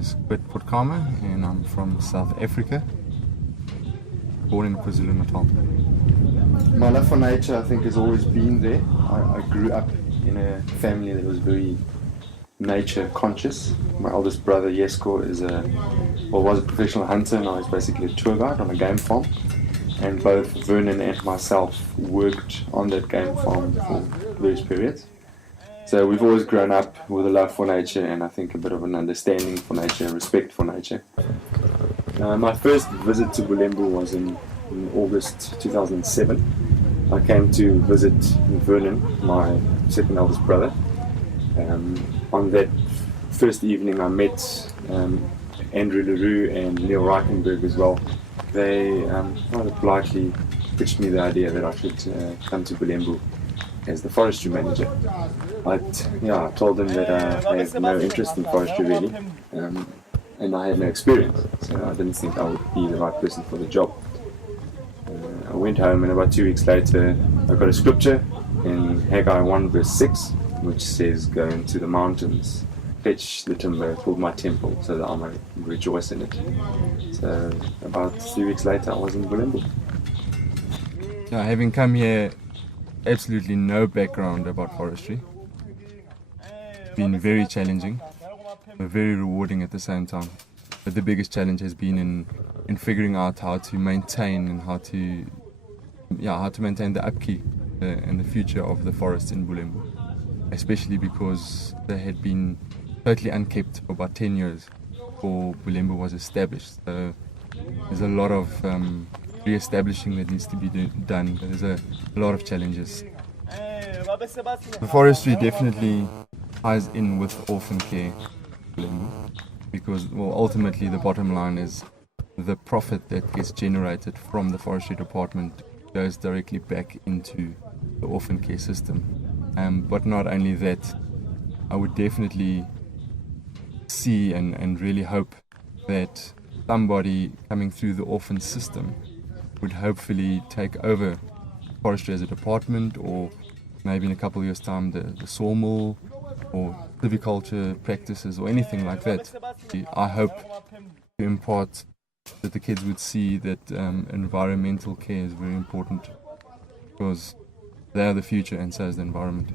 is Putkama and I'm from South Africa, born in KwaZulu-Natal. My love for nature, I think, has always been there. I grew up in a family that was very nature conscious. My oldest brother Jesko was a professional hunter. Now he's basically a tour guide on a game farm. And both Vernon and myself worked on that game farm for various periods. So we've always grown up with a love for nature and I think a bit of an understanding for nature and respect for nature. My first visit to Luhambo was in August 2007. I came to visit Vernon, my second eldest brother. On that first evening I met Andrew LaRue and Neil Reichenberg as well. They rather politely pitched me the idea that I should come to Luhambo as the forestry manager. I told them that I have no interest in forestry really, and I had no experience, so I didn't think I would be the right person for the job. I went home and about 2 weeks later I got a scripture in Haggai 1 verse 6 which says, "Go into the mountains, fetch the timber, build my temple so that I may rejoice in it." So about 3 weeks later I was in Luhambo. Having come here, absolutely no background about forestry. It's been very challenging, but very rewarding at the same time. But the biggest challenge has been in figuring out how to maintain and how to maintain the upkeep and the future of the forests in Luhambo, especially because they had been totally unkept for about 10 years before Luhambo was established. So there's a lot of re-establishing that needs to be done. There's a lot of challenges. The forestry definitely ties in with orphan care because, well, ultimately the bottom line is the profit that gets generated from the forestry department goes directly back into the orphan care system. But not only that, I would definitely see and really hope that somebody coming through the orphan system would hopefully take over forestry as a department, or maybe in a couple of years' time the sawmill or silviculture practices or anything like that. I hope to impart that the kids would see that environmental care is very important because they are the future and so is the environment.